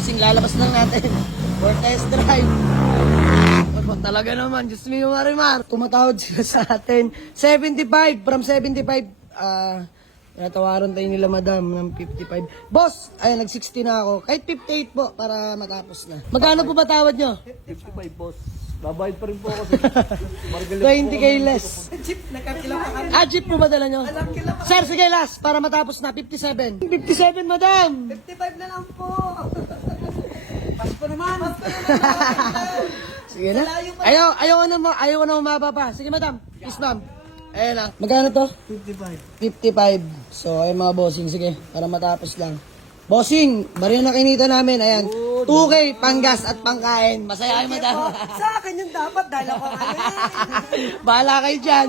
bossing, lalabas lang natin. For test drive. Opo, talaga naman, Diyos mo yung Marimar. Tumatawad sila sa atin. 75, from 75. Natawaran tayo nila madam ng 55. Boss, ayun, nag-60 na ako. Kahit 58 po, para matapos na. Magkano po ba tawad nyo? 55, boss. Babayad pa rin po ako. 20k less. Jeep, nakakila pa kami. Jeep po ba dala nyo? Sir, sige last, para matapos na. 57. 57, madam. 55 na lang po. Pasko naman. Sige na. Ayaw na umaba pa. Sige, madam. Yes, ma'am. Ayun na. Magkano to? 55. So, ayun mga bossing. Sige, para matapos lang. Bossing, bariya na kinita namin. Ayan. 2K, panggas at pangkain. Masaya kayo, madam. Sa akin yung dapat dahil ako Bahala kayo dyan.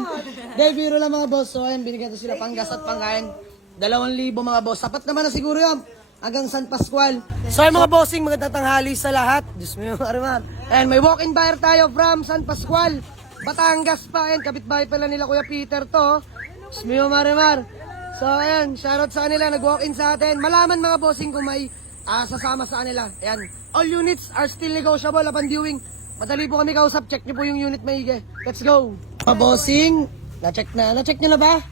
Dahil biro lang mga boss. So, ayun, binigyan to sila panggas at pangkain. 2,000 mga boss. Sapat naman na siguro yun. Hanggang San Pascual. So, ayun mga bossing, magandang tanghali sa lahat. Diyos mo yung Marimar. And may walk-in buyer tayo from San Pascual. Batangas pa. Ayan, kapitbahay pala nila Kuya Peter to. Diyos mo yung Marimar. So, ayan, shoutout sa kanila. Nag-walk-in sa atin. Malaman mga bossing kung may sasama sa kanila. Ayan, all units are still negotiable upon viewing. Madali po kami kausap. Check nyo po yung unit maigi. Let's go. Mga bossing, na-check nyo na ba?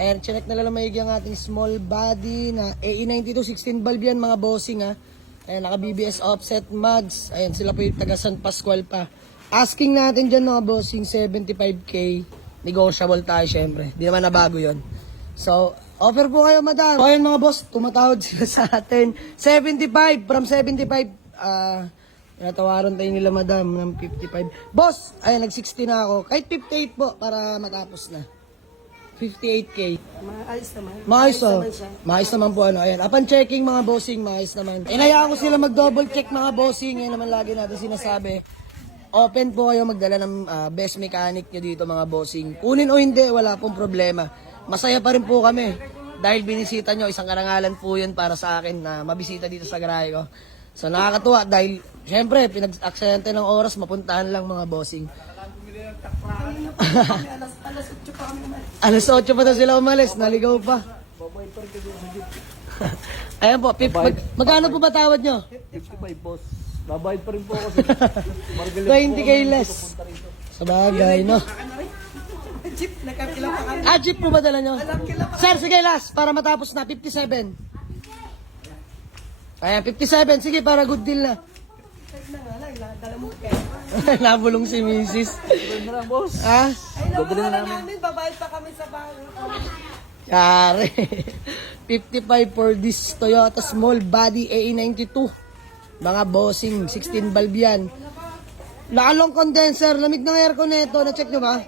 Ayan, check na lang maigi ang ating small body na AE92 16 valve yan mga bossing ha. Ayan, naka BBS offset mugs. Ayan, sila po yung taga San Pascual pa. Asking natin dyan mga bossing 75k. Negotiable tayo syempre. Di naman nabago yon. So, offer po kayo madam. So, ayan mga boss, tumatawad sila sa atin. 75, from 75. Natawaran tayo nila madam ng 55. Boss, ayan, nag-60 na ako. Kahit 58 po, para matapos na. 58k. Maayos naman. Maayos oh. naman siya. Maayos naman po ano. Ayan. Upon checking mga bossing, maayos naman. Inayaan ko sila mag-double check mga bossing. Yan naman lagi natin sinasabi. Open po kayo magdala ng best mechanic nyo dito mga bossing. Kunin o hindi, wala pong problema. Masaya pa rin po kami. Dahil binisita nyo, isang karangalan po yun para sa akin na mabisita dito sa garahe ko. So nakakatuwa dahil syempre pinag-aksayante ng oras, mapuntahan lang mga bossing. Alas 8 pa na sila umalis, naligaw pa. Ayan po, magkano po ba tawad nyo? 55, boss. Babayad pa rin po ako. 20k less. Sa bagay, no? Jeep, nakakila pa kami. Jeep po ba dala nyo? Sir, sige last, para matapos na, 57. Ayan, 57, sige, para good deal na. Dala mo kayo. Nabulong si Mrs. Babayad na lang, boss. Ha? Ay, naman namin. Babayad pa kami sa bahay. Yari. 55 for this Toyota small body AE92. Mga bossing, 16 valve yan. Nakalong condenser, lamig ng aircon nito. Na-check nyo ba?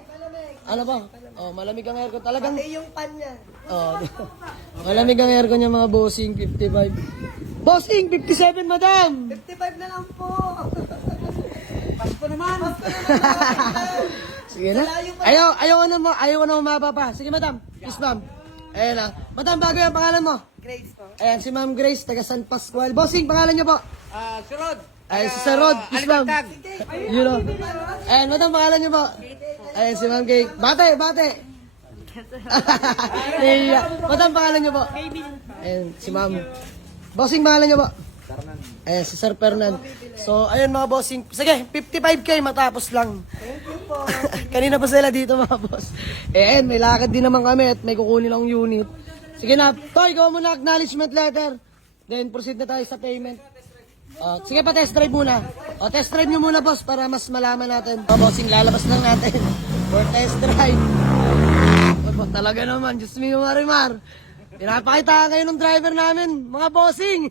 Ano ba? Oh, malamig ang aircon. Talagang... Pati yung pan niya. Oh, malamig ang aircon niya mga bossing, 55. Bossing, 57 madam! 55 na lang po. Pasko naman. Sige na. Ayaw na umaba pa. Sige madam. Yes ma'am. Ayan na. Madam, bago yung pangalan mo. Grace po. Ayan, si Ma'am Grace, taga San Pascual. Bossing, pangalan niyo po. Si Rod. Ayan, si Sir Rod. Yes ma'am. You know. Ayan, madam, pangalan niyo po. Ayan, si Ma'am Kay. Bate. Iya. Madam, pangalan niyo po. Ayan, si Ma'am. Bossing, pangalan niyo po. Ayan, si Sir Fernan. So, ayun mga bossing. Sige, 55k matapos lang. Kanina pa sila dito mga boss. Ayan, may lakad din naman kami at may kukunin ang unit. Sige na, Toy, gawa muna acknowledgement letter. Then, proceed na tayo sa payment. Sige pa, test drive muna. Test drive nyo muna, boss, para mas malaman natin. Bossing, lalabas lang natin. For test drive. Opo, talaga naman, Diyos mo yung Marimar. Pinapakita kayo ng driver namin, mga bossing.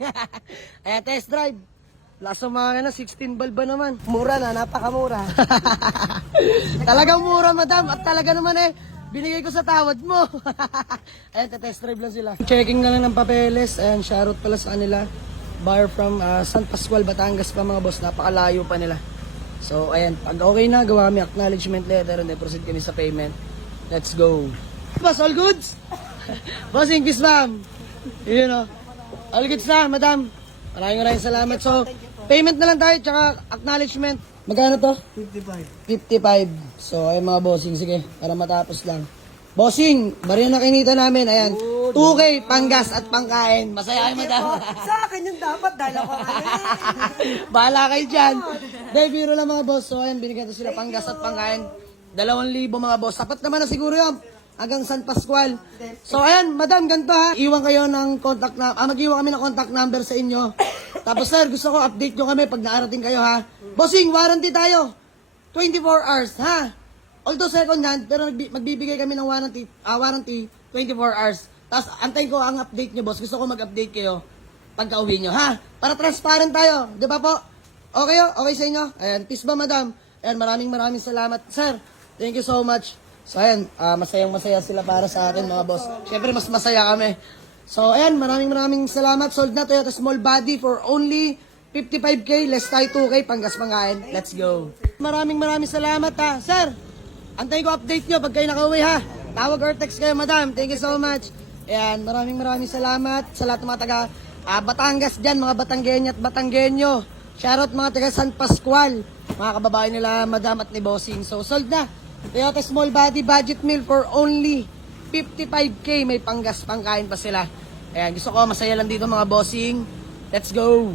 Ayan, test drive. Lasa mga na, 16 valve ba naman? Mura na, napakamura. Talagang mura, madam. At talaga naman binigay ko sa tawad mo. Ayan, test drive lang sila. Checking na lang ng papeles. Ayan, shoutout pala sa kanila. Buyer from San Pascual, Batangas pa mga boss. Napakalayo pa nila. So, ayan. Pag okay na, gawa kami acknowledgement letter and then proceed kami sa payment. Let's go. Boss, all goods? Bossing, kiss ma'am. You know. All goods na, madam. Maraming salamat. So, payment na lang tayo, tsaka acknowledgement. Magkano to? 55. 55. So, ayun mga bossing, sige, para matapos lang. Bossing, bari na kinita namin. Ayan, 2K, panggas at pangkain. Masaya kayo, madam. Sa akin yung dapat, dahil ako Bahala kayo dyan. Dahil biro lang mga boss. So ayan, binigyan ko sila panggas at pangkain. 2,000 mga boss. Sapat naman na siguro yun. Hanggang San Pascual. So ayan, madam, ganito ha. Iwan kayo ng contact na, mag-iwan kami ng contact number sa inyo. Tapos sir, gusto ko update nyo kami pag naarating kayo ha. Bossing, warranty tayo. 24 hours ha. Although second hand, pero magbibigay kami ng warranty 24 hours. Tapos antayin ko ang update nyo boss. Gusto ko mag-update kayo pagka uwi nyo ha. Para transparent tayo. Di ba po? Okay o? Okay sa inyo? Ayan, peace ba madam? Ayan, maraming salamat. Sir, thank you so much. So ayan, masayang-masaya sila para sa atin mga boss. Siyempre mas masaya kami. So ayan, maraming salamat. Sold na Toyota Small Body for only 55K, less tayo 2K, panggas pangkain. Let's go. Maraming salamat ha. Sir, antayin ko update nyo pag kayo nakauwi ha. Tawag or text kayo madam. Thank you so much. Ayan, maraming salamat sa lahat ng mga taga Batangas dyan, mga Batanggenyo at Batanggenyo. Shoutout mga taga San Pascual, mga kababae nila madam at ni Bossing. So sold na. Toyota Small Body budget meal for only 55K. May panggas pangkain pa sila. Ayan, gusto ko masaya lang dito mga Bossing. Let's go.